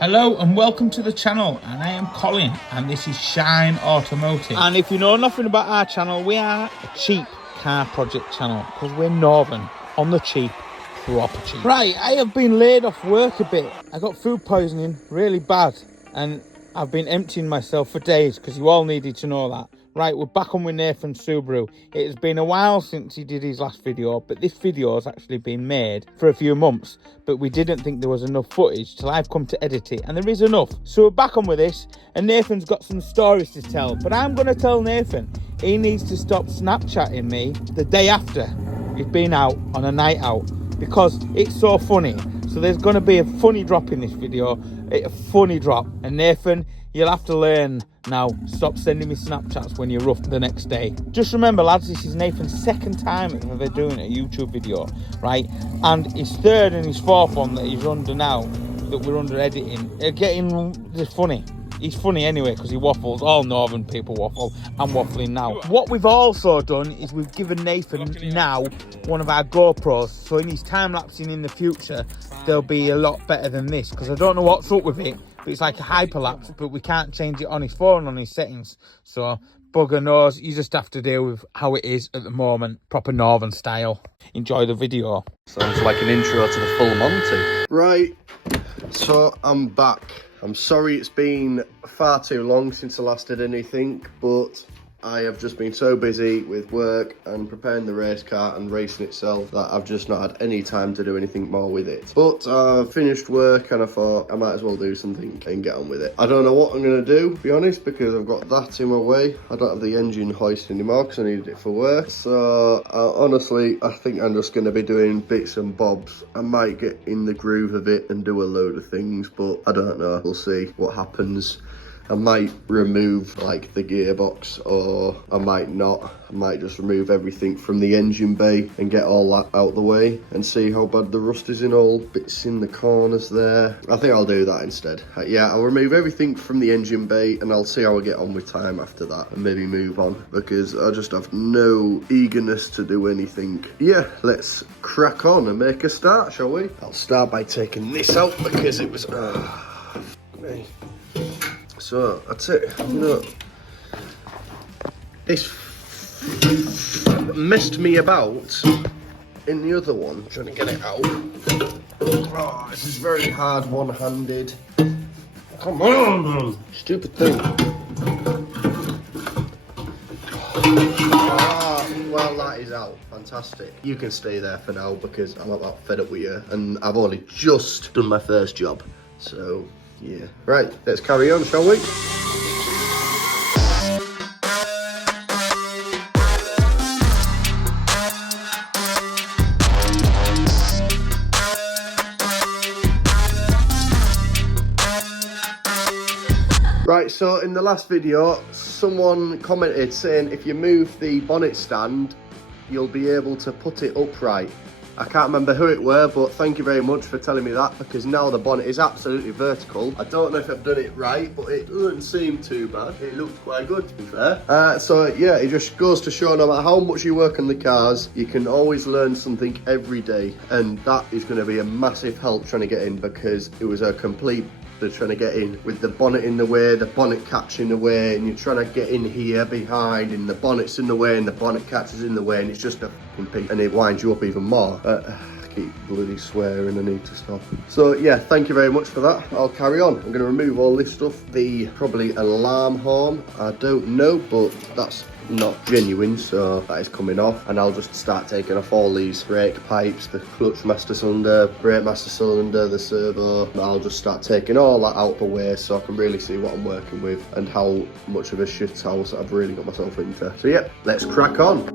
Hello and welcome to the channel, and I am Colin and this is Shine Automotive. And if you know nothing about our channel, we are a cheap car project channel because we're northern, on the cheap, proper cheap. Right, I have been laid off work a bit. I got food poisoning really bad and I've been emptying myself for days because you all needed to know that. Right, we're back on with Nathan Subaru. It has been a while since he did his last video, but this video has actually been made for a few months, but we didn't think there was enough footage till I've come to edit it, and there is enough. So we're back on with this, and Nathan's got some stories to tell, but I'm going to tell Nathan he needs to stop Snapchatting me the day after he's been out on a night out, because it's so funny. So there's going to be a funny drop in this video, a funny drop, and Nathan, you'll have to learn now, stop sending me Snapchats when you're rough the next day. Just remember, lads, this is Nathan's second time ever doing a YouTube video, right? And his third and his fourth one that he's under now, that we're under editing, are getting just funny. He's funny anyway because he waffles. All northern people waffle. I'm waffling now. What we've also done is we've given Nathan now one of our GoPros, so in his time-lapsing in the future, they'll be a lot better than this, because I don't know what's up with it. But it's like a hyperlapse, but we can't change it on his phone, on his settings. So, bugger knows, you just have to deal with how it is at the moment, proper northern style. Enjoy the video. Sounds like an intro to the full Monty. Right, so I'm back. I'm sorry it's been far too long since I last did anything, but I have just been so busy with work and preparing the race car and racing itself that I've just not had any time to do anything more with it. But I've finished work and I thought I might as well do something and get on with it. I don't know what I'm going to do, to be honest, because I've got that in my way. I don't have the engine hoist anymore because I needed it for work. So honestly, I think I'm just going to be doing bits and bobs. I might get in the groove of it and do a load of things, but I don't know. We'll see what happens. I might remove like the gearbox, or I might not. I might just remove everything from the engine bay and get all that out the way and see how bad the rust is in all bits in the corners there. I think I'll do that instead. Yeah, I'll remove everything from the engine bay and I'll see how I get on with time after that and maybe move on, because I just have no eagerness to do anything. Yeah, let's crack on and make a start, shall we? I'll start by taking this out because it was... So, that's it. You know, this messed me about in the other one, trying to get it out. Oh, this is very hard one-handed. Come on, stupid thing. Well, that is out. Fantastic. You can stay there for now because I'm about fed up with you and I've only just done my first job. So... yeah. Right, let's carry on, shall we? Right, so in the last video, someone commented saying if you move the bonnet stand, you'll be able to put it upright. I can't remember who it were, but thank you very much for telling me that, because now the bonnet is absolutely vertical. I don't know if I've done it right, but it doesn't seem too bad. It looked quite good, to be fair. So yeah, it just goes to show no matter how much you work on the cars, you can always learn something every day. And that is going to be a massive help trying to get in, because it was a complete... they're trying to get in with the bonnet in the way, the bonnet catch in the way, and you're trying to get in here behind, and the bonnet's in the way, and the bonnet catch is in the way, and it's just a fucking piece, and it winds you up even more. I keep bloody swearing, I need to stop. So yeah, thank you very much for that. I'll carry on. I'm going to remove all this stuff. The probably alarm horn, I don't know, but that's not genuine, so that is coming off, and I'll just start taking off all these brake pipes, the clutch master cylinder, brake master cylinder, the servo. I'll just start taking all that out the way so I can really see what I'm working with and how much of a shit house I've really got myself into. So yeah, let's crack on.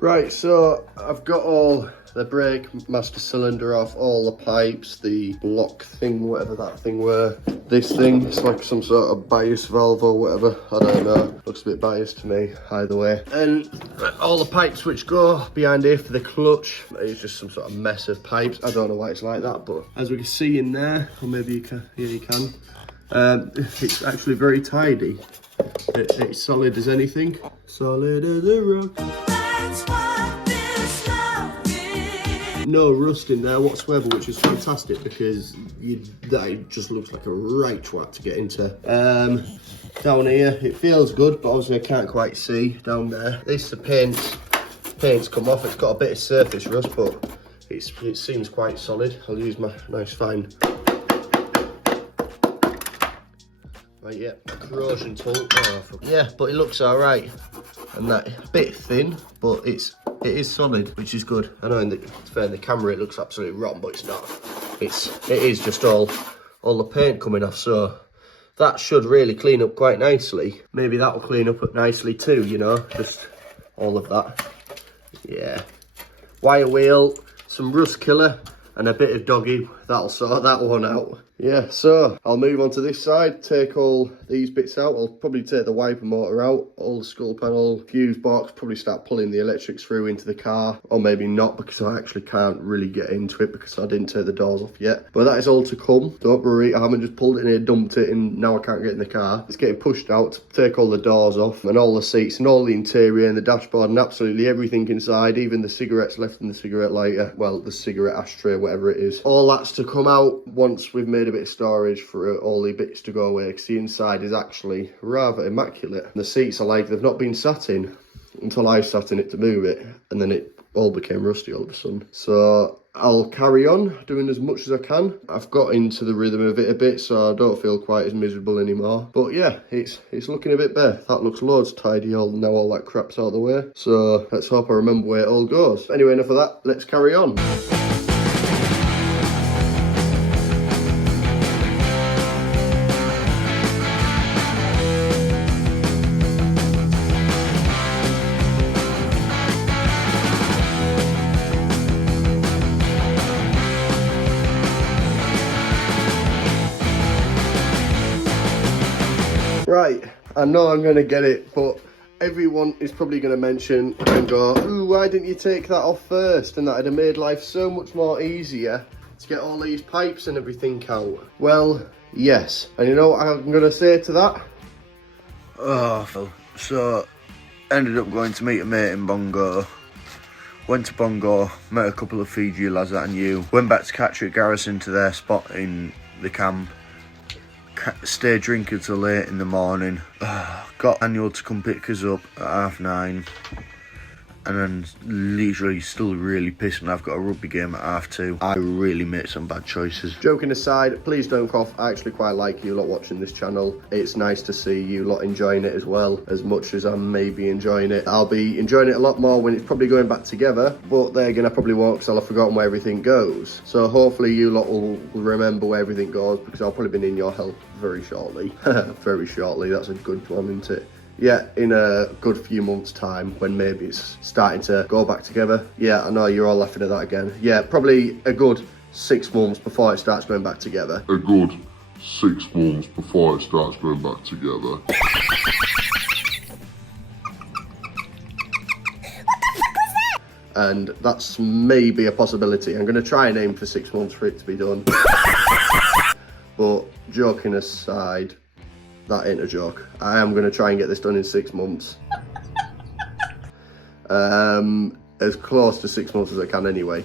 Right, so I've got all the brake master cylinder off, all the pipes, the block thing, whatever that thing were. This thing, it's like some sort of bias valve or whatever, I don't know. Looks a bit biased to me, either way. And all the pipes which go behind here for the clutch, it's just some sort of mess of pipes. I don't know why it's like that, but as we can see in there, or maybe you can, yeah you can, it's actually very tidy. It's solid as anything. Solid as a rock. That's what this love is. No rust in there whatsoever, which is fantastic because that just looks like a right twat to get into. Down here, it feels good, but obviously I can't quite see down there. This, the paint's come off. It's got a bit of surface rust, but it seems quite solid. I'll use my nice fine. Right, yeah, corrosion tool. Oh, yeah, but it looks all right, and that a bit thin, but it is solid, which is good. I know in the camera it looks absolutely rotten, but it's not. It is just all the paint coming off, so that should really clean up quite nicely. Maybe that will clean up nicely too, you know, just all of that. Yeah, wire wheel, some rust killer, and a bit of doggy. That'll sort that one out. Yeah, so I'll move on to this side, take all these bits out. I'll probably take the wiper motor out, all the skull panel, fuse box, probably start pulling the electrics through into the car, or maybe not because I actually can't really get into it because I didn't take the doors off yet. But that is all to come. Don't worry, I haven't just pulled it in here, dumped it, and now I can't get in the car. It's getting pushed out to take all the doors off and all the seats and all the interior and the dashboard and absolutely everything inside, even the cigarettes left in the cigarette lighter, well, the cigarette ashtray, whatever it is. All that's to come out once we've made a bit of storage for all the bits to go away, because the inside is actually rather immaculate. The seats are like they've not been sat in until I sat in it to move it, and then it all became rusty all of a sudden. So I'll carry on doing as much as I can. I've got into the rhythm of it a bit, so I don't feel quite as miserable anymore. But yeah, it's looking a bit better. That looks loads tidy now all that crap's out of the way. So let's hope I remember where it all goes. Anyway, enough of that, let's carry on. Right, I know I'm going to get it, but everyone is probably going to mention and go, ooh, why didn't you take that off first? And that'd have made life so much more easier to get all these pipes and everything out. Well, yes. And you know what I'm going to say to that? Oh, so ended up going to meet a mate in Bongo. Went to Bongo, met a couple of Fiji lads that I knew. Went back to Catterick Garrison to their spot in the camp. Stayed drinking till late in the morning. Got Daniel to come pick us up at 9:30. And then literally still really pissed when I've got a rugby game at 2:30. I really made some bad choices. Joking aside, please don't cough. I actually quite like you lot watching this channel. It's nice to see you lot enjoying it as well, as much as I may be enjoying it. I'll be enjoying it a lot more when it's probably going back together, but there again I probably won't because I'll have forgotten where everything goes. So hopefully you lot will remember where everything goes, because I'll probably be in your help very shortly. Very shortly, that's a good one, isn't it? Yeah, in a good few months' time, when maybe it's starting to go back together. Yeah, I know you're all laughing at that again. Yeah, probably a good 6 months before it starts going back together. A good 6 months before it starts going back together. What the fuck was that? And that's maybe a possibility. I'm going to try and aim for 6 months for it to be done. But joking aside, that ain't a joke. I am going to try and get this done in 6 months. As close to 6 months as I can anyway.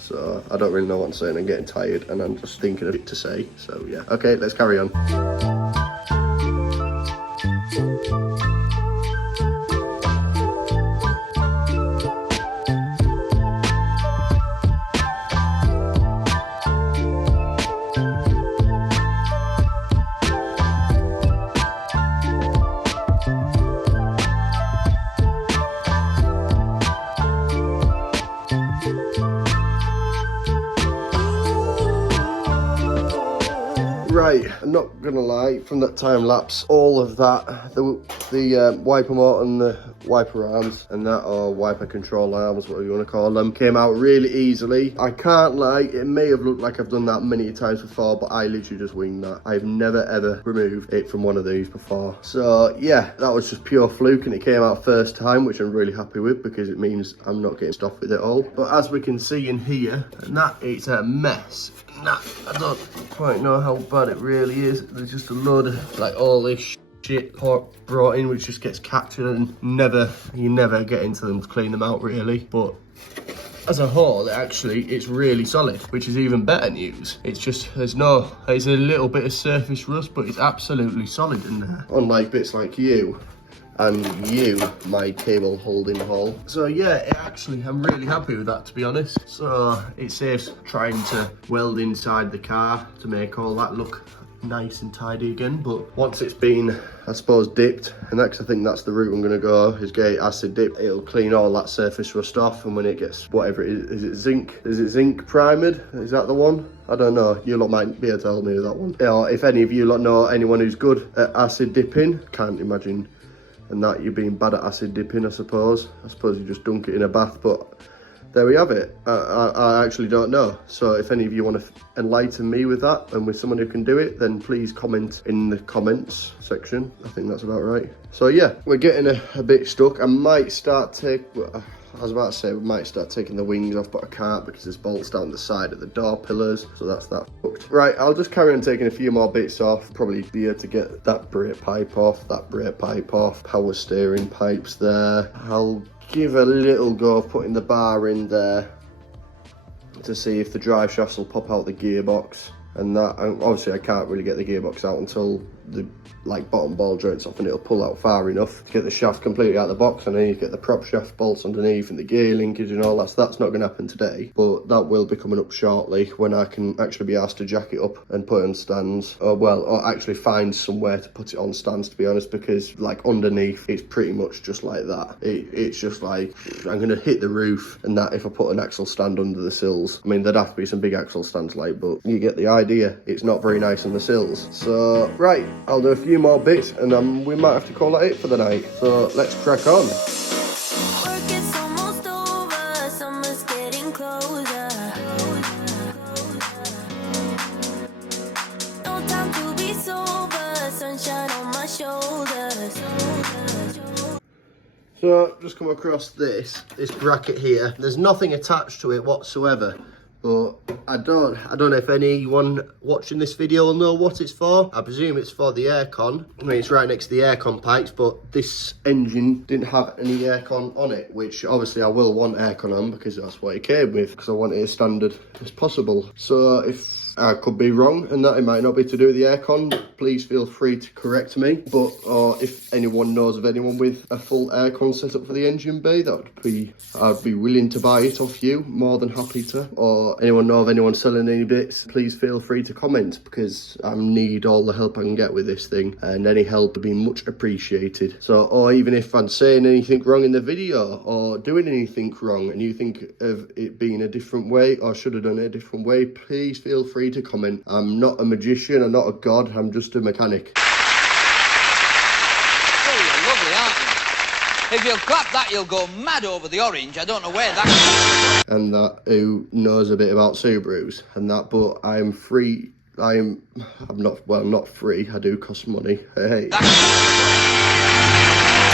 So I don't really know what I'm saying. I'm getting tired and I'm just thinking of it to say. So yeah. Okay, let's carry on. Right, I'm not gonna lie, from that time lapse, all of that, the wiper motor and the wiper arms and that, or wiper control arms, whatever you want to call them, came out really easily. I can't lie, it may have looked like I've done that many times before, but I literally just winged that. I've never ever removed it from one of these before. So yeah, that was just pure fluke, and it came out first time, which I'm really happy with because it means I'm not getting stuff with it all. But as we can see in here, and that it's a mess. Nah, I don't quite know how bad it really is. There's just a load of like all this shit brought in, which just gets captured, and you never get into them to clean them out really. But as a whole, it's really solid, which is even better news. It's just, there's a little bit of surface rust, but it's absolutely solid in there. Unlike bits like you, and you, my cable holding hole. So yeah, I'm really happy with that, to be honest. So it saves trying to weld inside the car to make all that look nice and tidy again. But once it's been, I suppose, dipped, and I think that's the route I'm gonna go, is get it acid dipped. It'll clean all that surface rust off, and when it gets, whatever it is it zinc? Is it zinc primed? Is that the one? I don't know, you lot might be able to help me with that one. Or if any of you lot know anyone who's good at acid dipping, can't imagine and that you're being bad at acid dipping, I suppose. You just dunk it in a bath, but there we have it. I actually don't know. So if any of you want to enlighten me with that, and with someone who can do it, then please comment in the comments section. I think that's about right. So yeah, we're getting a bit stuck. I might start taking the wings off, but I can't because there's bolts down the side of the door pillars, so that's that fucked. Right, I'll just carry on taking a few more bits off. Probably be able to get that brake pipe off, power steering pipes there. I'll give a little go of putting the bar in there to see if the drive shafts will pop out the gearbox. And that, obviously I can't really get the gearbox out until the bottom ball joint's off, and it'll pull out far enough to get the shaft completely out of the box, and then you get the prop shaft bolts underneath and the gear linkage and all that. So that's not going to happen today, but that will be coming up shortly when I can actually be asked to jack it up and put it on stands, or actually find somewhere to put it on stands, to be honest, because underneath it's pretty much just like that. It's just like, I'm going to hit the roof, and that if I put an axle stand under the sills, I mean there'd have to be some big axle stands but you get the idea. It's not very nice on the sills. So right, I'll do a few more bits, and then we might have to call that it for the night. So let's crack on. Work is almost over, summer's getting closer. No time to be sober, sunshine on my shoulders. So just come across this bracket here. There's nothing attached to it whatsoever. But I don't know if anyone watching this video will know what it's for. I presume it's for the aircon. I mean, it's right next to the aircon pipes, but this engine didn't have any aircon on it, which obviously I will want aircon on because that's what it came with, because I want it as standard as possible. So if I could be wrong, and that it might not be to do with the aircon, please feel free to correct me. But if anyone knows of anyone with a full aircon setup for the engine bay, I'd be willing to buy it off you, more than happy to. Or anyone know of anyone selling any bits, please feel free to comment, because I need all the help I can get with this thing, and any help would be much appreciated. So, or even if I'm saying anything wrong in the video or doing anything wrong and you think of it being a different way or should have done it a different way, please feel free to comment. I'm not a magician, I'm not a god, I'm just a mechanic. Oh, you're lovely, aren't you? If you'll clap that, you'll go mad over the orange. I don't know where that... And that who knows a bit about Subarus and that, but I'm free. I'm not free, I do cost money. Hey.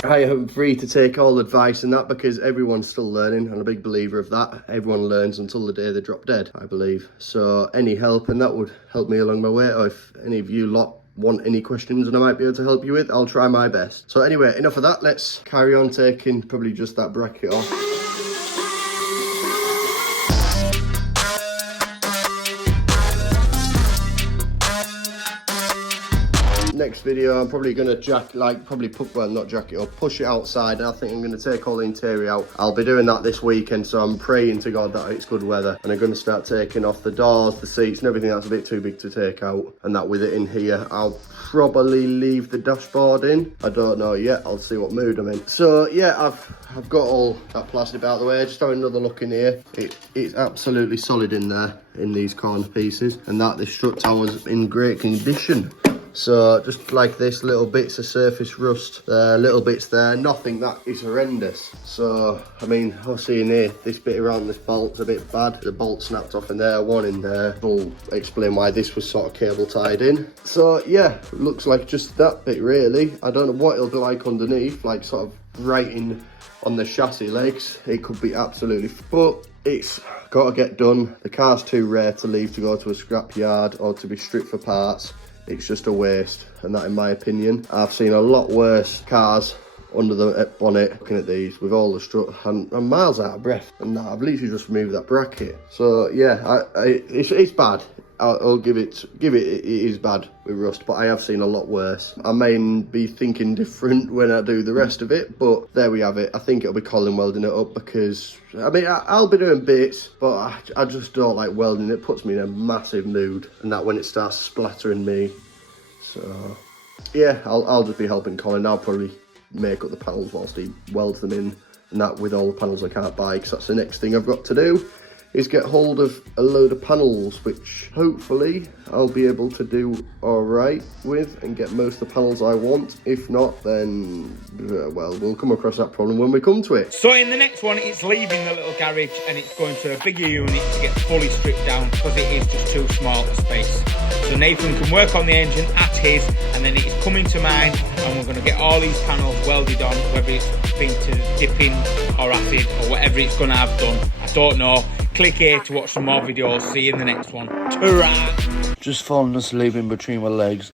I am free to take all advice and that, because everyone's still learning. I'm a big believer of that. Everyone learns until the day they drop dead, I believe. So any help, and that would help me along my way, or if any of you lot want any questions and I might be able to help you with, I'll try my best. So anyway, enough of that. Let's carry on taking probably just that bracket off. Next video I'm probably going to push it outside, and I think I'm going to take all the interior out. I'll be doing that this weekend, so I'm praying to God that it's good weather, and I'm going to start taking off the doors, the seats and everything that's a bit too big to take out, and that with it in here. I'll probably leave the dashboard in, I don't know yet, I'll see what mood I'm in. So yeah, I've got all that plastic out of the way. Just having another look in here. It's absolutely solid in there, in these corner pieces, and that the strut tower's in great condition. So just like this, little bits of surface rust, little bits there, nothing that is horrendous. So, I mean, I'll see in here, this bit around this bolt's a bit bad. The bolt snapped off in there, one in there. I'll explain why this was sort of cable tied in. So yeah, looks like just that bit really. I don't know what it'll be like underneath, like sort of right in on the chassis legs. It could be absolutely, but it's got to get done. The car's too rare to leave to go to a scrap yard or to be stripped for parts. It's just a waste, and that in my opinion. I've seen a lot worse cars under the bonnet. Looking at these with all the strut, and I'm miles out of breath, and I've literally just removed that bracket. So yeah, it's bad. I'll give it, it is bad with rust, but I have seen a lot worse. I may be thinking different when I do the rest of it, but there we have it. I think it'll be Colin welding it up, because, I mean, I'll be doing bits, but I just don't like welding. It puts me in a massive mood, and that when it starts splattering me. So, yeah, I'll just be helping Colin. I'll probably make up the panels whilst he welds them in, and that with all the panels I can't buy, because that's the next thing I've got to do, is get hold of a load of panels, which hopefully I'll be able to do all right with and get most of the panels I want. If not, then, well, we'll come across that problem when we come to it. So in the next one, it's leaving the little garage and it's going to a bigger unit to get fully stripped down, because it is just too small a space. So Nathan can work on the engine at his, and then it's coming to mine, and we're going to get all these panels welded on, whether it's been to dipping or acid or whatever it's going to have done. I don't know. Click here to watch some more videos. See you in the next one. Ta-ra! Just falling asleep in between my legs.